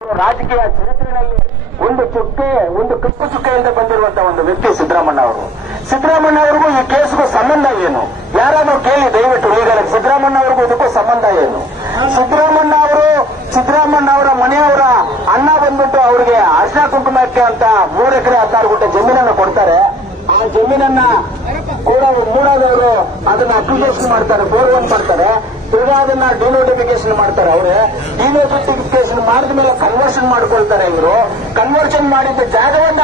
ರಾಜಕೀಯ ಚರಿತ್ರೆಯಲ್ಲಿ ಒಂದು ಚುಕ್ಕೆ, ಒಂದು ಕಪ್ಪು ಚುಕ್ಕೆಯಿಂದ ಬಂದಿರುವಂತಹ ಒಂದು ವ್ಯಕ್ತಿ ಸಿದ್ದರಾಮಣ್ಣ ಅವರು. ಸಿದ್ದರಾಮಣ್ಣ ಅವರಿಗೂ ಈ ಕೇಸ್ಗೂ ಸಂಬಂಧ ಏನು? ಯಾರಾದ್ರೂ ಕೇಳಿ ದಯವಿಟ್ಟು ಈಗ ಸಿದ್ದರಾಮಣ್ಣ ಅವ್ರಿಗೂ ಇದಕ್ಕೂ ಸಂಬಂಧ ಏನು? ಸಿದ್ದರಾಮಣ್ಣ ಅವರು ಸಿದ್ದರಾಮಣ್ಣ ಅವರ ಮನೆಯವರ ಅಣ್ಣ ಬಂದ್ಬಿಟ್ಟು ಅವರಿಗೆ ಅರ್ಶನ ಕುಂಕುಮಕ್ಕೆ ಅಂತ ಮೂರು ಎಕರೆ, ಹತ್ತಾರು ಗುಂಟೆ ಜಮೀನನ್ನು ಕೊಡ್ತಾರೆ. ಆ ಜಮೀನನ್ನ ಕೂಡ ಮೂಡಾದವರು ಅದನ್ನ ಅಪ್ಲಿಕೇಶನ್ ಮಾಡ್ತಾರೆ ಒನ್ ಮಾಡ್ತಾರೆ. ತಿರ್ಗಾ ಅದನ್ನ ಡಿನೋಟಿಫಿಕೇಶನ್ ಮಾಡ್ತಾರೆ ಅವರೇ. ಡಿನೋಟಿಫಿಕೇಶನ್ ಮಾಡಿದ ಮೇಲೆ ಕನ್ವರ್ಷನ್ ಮಾಡ್ಕೊಳ್ತಾರೆ ಇವರು. ಕನ್ವರ್ಷನ್ ಮಾಡಿದ್ದ ಜಾಗವನ್ನ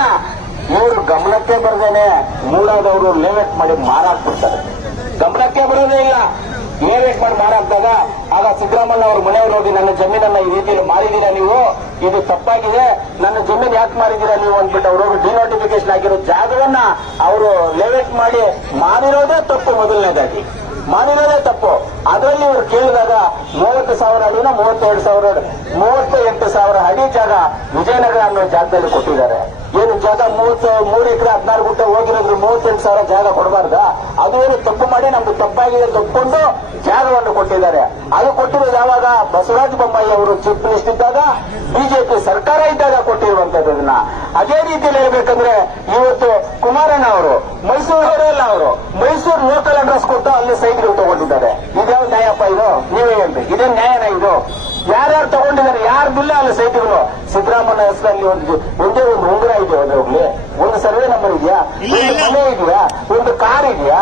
ಇವರು ಗಮನಕ್ಕೆ ಬರ್ದೇನೆ ಮೂಡಾದವರು ಲೇಔಟ್ ಮಾಡಿ ಮಾರಾಕ್ಬಿಡ್ತಾರೆ ಗಮನಕ್ಕೆ ಬರೋದೇ ಇಲ್ಲ. ಲೇಔಟ್ ಮಾಡಿ ಮಾರಾಕ್ದಾಗ ಆಗ ಸಿದ್ದರಾಮಯ್ಯ ಅವ್ರ ಮನೆಯವರು ನೋಡಿ, ನನ್ನ ಜಮೀನನ್ನ ಈ ರೀತಿಯಲ್ಲಿ ಮಾರಿದ್ದೀರಾ ನೀವು? ಇದು ತಪ್ಪಾಗಿದೆ. ನನ್ನ ಜಮೀನು ಯಾಕೆ ಮಾರಿದ್ದೀರಾ ನೀವು? ಅಂದ್ಬಿಟ್ಟು ಅವರು ಡಿನೋಟಿಫಿಕೇಶನ್ ಆಗಿರೋ ಜಾಗವನ್ನ ಅವರು ಲೇಔಟ್ ಮಾಡಿ ಮಾರಿರೋದೇ ತಪ್ಪು ಮೊದಲನೇದಾಗಿ. ಮಾಡಿರೋದೇ ತಪ್ಪು. ಅದರಲ್ಲಿ ಇವರು ಕೇಳಿದಾಗ ಮೂವತ್ತು ಸಾವಿರ ಅಡಿನ ಮೂವತ್ತೆರಡು ಸಾವಿರ ಮೂವತ್ತ ಎಂಟು ಸಾವಿರ ಅಡಿ ಜಾಗ ವಿಜಯನಗರ ಅನ್ನೋ ಜಾಗದಲ್ಲಿ ಕೊಟ್ಟಿದ್ದಾರೆ. ಏನು ಜಾಗ ಮೂವತ್ತು, ಮೂರು ಎಕರೆ, ಹದಿನಾರು ಗುಂಟೆ ಹೋಗಿರೋದ್ರು ಮೂವತ್ತೆಂಟು ಸಾವಿರ ಜಾಗ ಕೊಡಬಾರ್ದ? ಅದು ಏನು ತಪ್ಪು ಮಾಡಿ ನಮ್ದು ತಪ್ಪಾಗಿದೆ ತಪ್ಪಿಕೊಂಡು ಜಾಗವನ್ನು ಕೊಟ್ಟಿದ್ದಾರೆ. ಅದು ಕೊಟ್ಟಿರೋದು ಯಾವಾಗ? ಬಸವರಾಜ ಬೊಮ್ಮಾಯಿ ಅವರು ಚೀಫ್ ಮಿನಿಸ್ಟರ್ ಇದ್ದಾಗ, ಬಿಜೆಪಿ ಸರ್ಕಾರ ಇದ್ದಾಗ ಕೊಟ್ಟಿರುವಂತದ್ದನ್ನ ಅದೇ ರೀತಿಯಲ್ಲಿ ಹೇಳ್ಬೇಕಂದ್ರೆ, ಇವತ್ತು ಕುಮಾರಣ್ಣ ಅವರು ಮೈಸೂರು ಅಲ್ಲ ಅವರು ಮೈಸೂರು ಲೋಕಲ್ ಅಡ್ರೆಸ್ ಕೊಟ್ಟು ಅಲ್ಲಿ ಸೈಟ್ಗಳು ತಗೊಂಡಿದ್ದಾರೆ. ಇದ್ಯಾವ ನ್ಯಾಯಪ್ಪ ಇದು? ನೀವೇ ಹೇಳ್ರಿ ಇದೇ ನ್ಯಾಯನ ಇದು. ಯಾರ್ಯಾರು ತಗೊಂಡಿದ್ದಾರೆ ಯಾರು ಬಿಲ್ಲ ಅಲ್ಲಿ ಸೈಟ್ಗಳು ಸಿದ್ದರಾಮಯ್ಯ ಹೆಸರಲ್ಲಿ ಒಂದು ಒಂದೇ ಒಂದು ಉಂಗುರ ಇದೆ ಹೋಗ್ಲಿ ಒಂದು ಸರ್ವೆ ನಂಬರ್ ಇದೆಯಾ? ಒಂದು ಮನೆ ಇದೆಯಾ? ಒಂದು ಕಾರ್ ಇದೆಯಾ?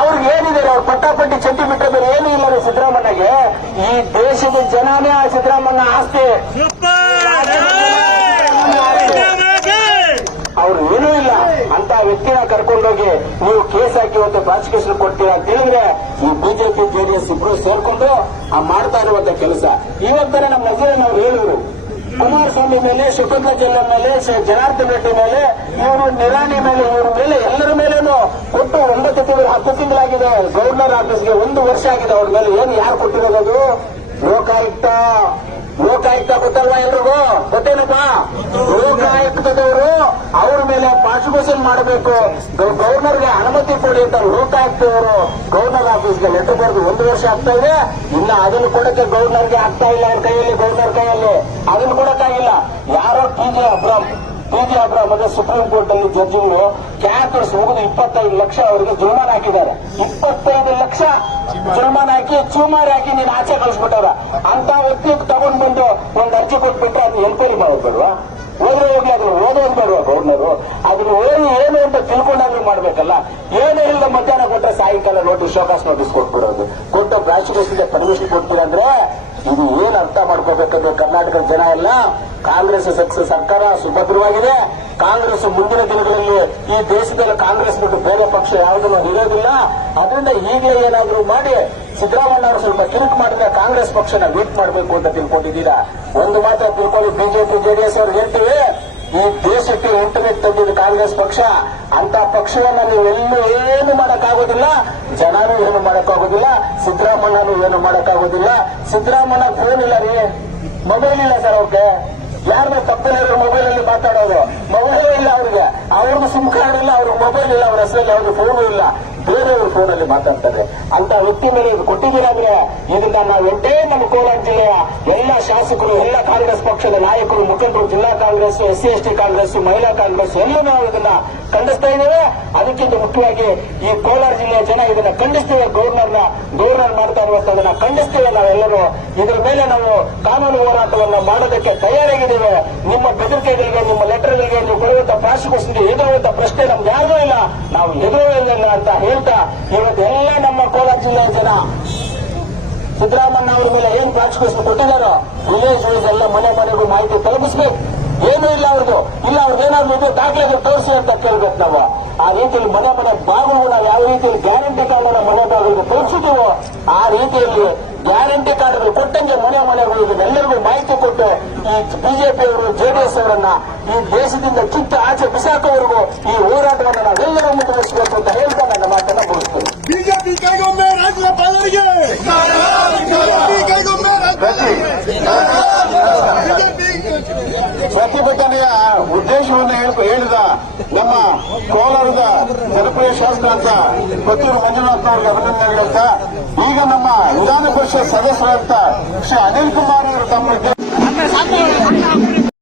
ಅವ್ರಿಗೆ ಏನಿದೆ? ಅವ್ರು ಪಟ್ಟಾಪಟ್ಟಿ ಚಟ್ಟಿ ಬಿಟ್ಟ ಮೇಲೆ ಏನೂ ಇಲ್ಲ ರೀ ಸಿದ್ದರಾಮಯ್ಯಗೆ. ಈ ದೇಶದ ಜನನೇ ಆ ಸಿದ್ದರಾಮಯ್ಯ ಆಸ್ತಿ ಅವ್ರು ಏನೂ ಇಲ್ಲ ಅಂತ ವ್ಯಕ್ತಿನ ಕರ್ಕೊಂಡೋಗಿ ನೀವು ಕೇಸ್ ಹಾಕಿ ಇವತ್ತು ಪ್ರಾಸಿಕ್ಯೂಷನ್ ಕೊಡ್ತೀರಾ ಅಂತ ಹೇಳಿದ್ರೆ ಈ ಬಿಜೆಪಿ, ಜೆಡಿಎಸ್ ಇಬ್ರು ಸೇರ್ಕೊಂಡು ಆ ಮಾಡ್ತಾ ಇರುವಂತ ಕೆಲಸ. ಇವತ್ತರ ನಮ್ಮ ನಜೀರನ್ ಅವ್ರು ಹೇಳಿದ್ರು. ಕುಮಾರಸ್ವಾಮಿ ಮೇಲೆ ಶಕುಂತಲಾ ಜಿಲ್ಲೆ ಮೇಲೆ ಜನಾರ್ದನ್ ರೆಡ್ಡಿ ಮೇಲೆ, ಇವರು ನಿರಾಣಿ ಮೇಲೆ, ಇವ್ರ ಮೇಲೆ, ಎಲ್ಲರ ಮೇಲೇನು ಒಟ್ಟು ಒಂಬತ್ತು ತಿಂಗಳು, ಹತ್ತು ತಿಂಗಳಾಗಿದೆ. ಗವರ್ನರ್ ಆಫೀಸ್ಗೆ ಒಂದು ವರ್ಷ ಆಗಿದೆ ಅವ್ರ ಮೇಲೆ. ಏನು ಯಾರು ಕೊಟ್ಟಿರೋದು ಲೋಕಾಯುಕ್ತ ಗೊತ್ತಲ್ವಾ ಎಲ್ರಿಗೂ? ಗೊತ್ತೇನಪ್ಪ? ಲೋಕಾಯುಕ್ತದವರು ಅವ್ರ ಮೇಲೆ ಪ್ರಾಸಿಕ್ಯೂಷನ್ ಮಾಡಬೇಕು. ಗವರ್ನರ್ಗೆ ಅನುಮತಿ ಕೊಡಿ ಅಂತ ಲೋಕಾಯುಕ್ತದವರು ಗವರ್ನರ್ ಆಫೀಸ್ಗೆ ಲೆಟರ್ ಬರೆದು ಒಂದು ವರ್ಷ ಆಗ್ತಾ ಇದೆ. ಇನ್ನ ಅದನ್ನು ಕೊಡಕ್ಕೆ ಗವರ್ನರ್ಗೆ ಆಗ್ತಾ ಇಲ್ಲ ಅವ್ರ ಕೈಯಲ್ಲಿ ಗವರ್ನರ್ ಕೈಯಲ್ಲಿ. ಅದನ್ನು ಕೊಡಕ್ಕಾಗಿಲ್ಲ. ಯಾರೋ ಟಿ ಜೆ ಅಬ್ರಾಮ್. ಅಬ್ರಾಮ್ ಅಂದ್ರೆ ಸುಪ್ರೀಂ ಕೋರ್ಟ್ ಅಲ್ಲಿ ಜಡ್ಜಿಗಳು ಕ್ಯಾನ್ಸರ್ಸ್ ಹೋಗುದು ಇಪ್ಪತ್ತೈದು ಲಕ್ಷ ಅವರಿಗೆ ಜುಲ್ಮಾನ ಹಾಕಿದ್ದಾರೆ. ಇಪ್ಪತ್ತೈದು ಲಕ್ಷ ಜುಲ್ಮಾನ ಹಾಕಿ, ಚೂಮಾರಿ ಹಾಕಿ ನೀನು ಆಚೆ ಕಳಿಸ್ಬಿಟ್ಟಾರ ಅಂತ ವ್ಯಕ್ತಿ ತಗೊಂಡ್ ಬಂದು ಒಂದು ಅರ್ಜಿ ಕೊಟ್ಬಿಟ್ರೆ ಅದು ಎನ್ಕ್ವೈರಿ ಮಾಡೋದು ಬೇಡವಾ ಹೋದ್ರೆ ಹೋಗಿ ಅದನ್ನ ಓದೋದು ಬೇಡವಾ ಗೌರ್ನರು? ಅದನ್ನ ಓದಿ ಏನು ಅಂತ ತಿಳ್ಕೊಂಡಾದ್ರೂ ಮಾಡ್ಬೇಕಲ್ಲ? ಏನೇ ಇಲ್ಲ ಮಧ್ಯಾಹ್ನ ಕೊಟ್ಟರೆ ಸಾಯಂಕಾಲ ನೋಟಿಸ್ ಶೋಕಾಸ್ ನೋಟಿಸ್ ಕೊಟ್ಬಿಡೋದು. ಕೊಟ್ಟು ಪ್ರಾಸಿಕ್ಯೂಷನ್ಗೆ ಪರ್ಮಿಷನ್ ಕೊಡ್ತೀರ ಅಂದ್ರೆ ಇದು ಏನ್ ಅರ್ಥ ಮಾಡ್ಕೋಬೇಕಂದ್ರೆ ಕರ್ನಾಟಕದ ಜನ ಎಲ್ಲ ಕಾಂಗ್ರೆಸ್ ಸರ್ಕಾರ ಸುಭದ್ರವಾಗಿದೆ. ಕಾಂಗ್ರೆಸ್ ಮುಂದಿನ ದಿನಗಳಲ್ಲಿ ಈ ದೇಶದಲ್ಲಿ ಕಾಂಗ್ರೆಸ್ ಬಿಟ್ಟು ಬೇರೆ ಪಕ್ಷ ಯಾವುದನ್ನು ಇರೋದಿಲ್ಲ ಅದರಿಂದ ಈಗಲೇ ಏನಾದರೂ ಮಾಡಿ ಸಿದ್ದರಾಮಯ್ಯ ಅವರು ಸ್ವಲ್ಪ ಕಿರಿಕ್ ಮಾಡಿದ್ರೆ ಕಾಂಗ್ರೆಸ್ ಪಕ್ಷನ ವೀಟ್ ಮಾಡಬೇಕು ಅಂತ ತಿಳ್ಕೊಂಡಿದ್ದೀರಾ? ಒಂದು ಮಾತ್ರ ತಿಳ್ಕೊಳ್ಳಿ, ಬಿಜೆಪಿ, ಜೆಡಿಎಸ್ ಅವರು ಹೇಳ್ತೀವಿ, ಈ ದೇಶಕ್ಕೆ ಇಂಟರ್ನೆಟ್ ತಂದಿದ್ದು ಕಾಂಗ್ರೆಸ್ ಪಕ್ಷ. ಅಂತ ಪಕ್ಷವನ್ನ ನೀವು ಎಲ್ಲೂ ಏನು ಮಾಡಕ್ಕಾಗೋದಿಲ್ಲ. ಜನರು ಏನು ಮಾಡಕ್ಕಾಗೋದಿಲ್ಲ. ಸಿದ್ದರಾಮಯ್ಯನು ಏನು ಮಾಡಕ್ಕಾಗೋದಿಲ್ಲ. ಸಿದ್ದರಾಮಯ್ಯ ಫೋನ್ ಇಲ್ಲ ರೀ. ಮೊಬೈಲ್ ಇಲ್ಲ ಸರ್ ಅವ್ರಿಗೆ. ಯಾರನ್ನ ತಪ್ಪಿಲ್ಲ ಮೊಬೈಲ್ ಅಲ್ಲಿ ಮಾತಾಡೋದು ಮೊಬೈಲ್ ಇಲ್ಲ ಅವ್ರಿಗೆ. ಅವ್ರಿಗೆ ಸಿಮ್ ಕಾರ್ಡ್ ಇಲ್ಲ, ಅವ್ರಿಗೆ ಮೊಬೈಲ್ ಇಲ್ಲ, ಅವ್ರ ಹೆಸರಲ್ಲಿ ಅವ್ರಿಗೆ ಫೋನು ಇಲ್ಲ. ಬೇರೆಯವ್ರ ಫೋನ್ ಅಲ್ಲಿ ಮಾತಾಡ್ತಾರೆ. ಅಂತ ವ್ಯಕ್ತಿ ಮೇಲೆ ಇದು ಕೊಟ್ಟಿದ್ದೀರಾದ್ರೆ ಇದನ್ನ ನಾವು ಎಂಟೇ ನಮ್ಮ ಕೋಲಾರ ಜಿಲ್ಲೆಯ ಎಲ್ಲ ಶಾಸಕರು, ಎಲ್ಲ ಕಾಂಗ್ರೆಸ್ ಪಕ್ಷದ ನಾಯಕರು, ಮುಖಂಡರು, ಜಿಲ್ಲಾ Congress, S C, S T Congress, ಮಹಿಳಾ ಕಾಂಗ್ರೆಸ್ ಎಲ್ಲ ನಾವು ಇದನ್ನ ಖಂಡಿಸ್ತಾ ಇದ್ದೇವೆ. ಅದಕ್ಕಿಂತ ಮುಖ್ಯವಾಗಿ ಈ ಕೋಲಾರ ಜಿಲ್ಲೆಯ ಜನ ಇದನ್ನ ಖಂಡಿಸ್ತೇವೆ. ಗವರ್ನರ್ನ ಗವರ್ನರ್ ಮಾಡ್ತಾ ಇರುವಂತದನ್ನ ಖಂಡಿಸ್ತೇವೆ. ನಾವೆಲ್ಲರೂ ಇದರ ಮೇಲೆ ನಾವು ಕಾನೂನು ಹೋರಾಟವನ್ನ ಮಾಡೋದಕ್ಕೆ ತಯಾರಾಗಿದ್ದೇವೆ. ನಿಮ್ಮ ಬೆದರಿಕೆಗಳಿಗೆ, ನಿಮ್ಮ ಲೆಟರ್ಗಳಿಗೆ ನೀವು ಕೊಡುವಂತ ಪ್ರಾಸಿಕ್ಯೂಷನ್ಗೆ ಎದುರುವಂತ ಪ್ರಶ್ನೆ ನಮ್ಗೆ? ನಾವು ಎದುರುವುದಿಲ್ಲ ಅಂತ ಹೇಳ್ತಾ ಇವತ್ತೆಲ್ಲ ನಮ್ಮ ಕೋಲಾರ ಜಿಲ್ಲೆಯ ಜನ. ಸಿದ್ದರಾಮಯ್ಯ ಅವರ ಮೇಲೆ ಏನ್ ಪ್ರಾಸಿಕ್ಯೂಷನ್ ಕೊಟ್ಟಿದ್ದಾರೋ, ವಿಲೇಜ್ ವೈಸ್ ಎಲ್ಲ ಮನೆ ಮನೆಗೂ ಮಾಹಿತಿ ತಲುಪಿಸ್ಬೇಕು. ಏನೂ ಇಲ್ಲ ಅವ್ರದ್ದು ಇಲ್ಲ ಅವ್ರದ್ದು ಏನಾದ್ರು ಇದೆ ದಾಖಲೆಗಳು ತೋರಿಸಿ ಅಂತ ಕೇಳ್ಬೇಕು ನಾವು. ಆ ರೀತಿಯಲ್ಲಿ ಮನೆ ಮನೆ ಬಾಗಿಲು ನಾವು ಯಾವ ರೀತಿಯಲ್ಲಿ ಗ್ಯಾರಂಟಿ ಕಾರ್ಡ್ ಮನೆ ಬಾಗಿಲಿಗೆ ತೋರಿಸಿದೀವೋ, ಆ ರೀತಿಯಲ್ಲಿ ಗ್ಯಾರಂಟಿ ಕಾರ್ಡ್ಗಳು ಕೊಟ್ಟಂಗೆ ಮನೆ ಮನೆಗಳು ಇದನ್ನೆಲ್ಲರಿಗೂ ಮಾಹಿತಿ ಕೊಟ್ಟು ಈ ಬಿಜೆಪಿ ಅವರು ಜೆಡಿಎಸ್ ಅವರನ್ನ ಈ ದೇಶದಿಂದ ಕಿತ್ತು ಆಚೆ ಬಿಸಾಕೋವರೆಗೂ ಈ ಹೋರಾಟವನ್ನು ನಾವೆಲ್ಲರೂ ಮುಂದುವರಿಸಬೇಕು ಅಂತ ಹೇಳ್ತಾ ನನ್ನ ಮಾತನ್ನ ಮುಗಿಸ್ತೀನಿ ಬಿಜೆಪಿ ಕೈಗೊಮ್ಮೆ ರಾಜ್ಯಪಾಲರಿಗೆ ಬಿಜೆಪಿ ಕೈಗೊಮ್ಮೆ ಪ್ರತಿಭಟನೆಯ ಉದ್ದೇಶವನ್ನು ಹೇಳ್- ಹೇಳಿದ ನಮ್ಮ ಕೋಲಾರದ ಜನಪ್ರಿಯ ಶಾಸಕ ಅಂತ ಕೊತ್ತೂರು ಮಂಜುನಾಥ್ ಅವರಿಗೆ ಅಭಿನಂದನೆಗಳಂತ ಈಗ ನಮ್ಮ ವಿಧಾನ ಪರಿಷತ್ ಸದಸ್ಯರಂತ ಶ್ರೀ ಅನಿಲ್ ಕುಮಾರ್ ಅವರು ತಮ್ಮ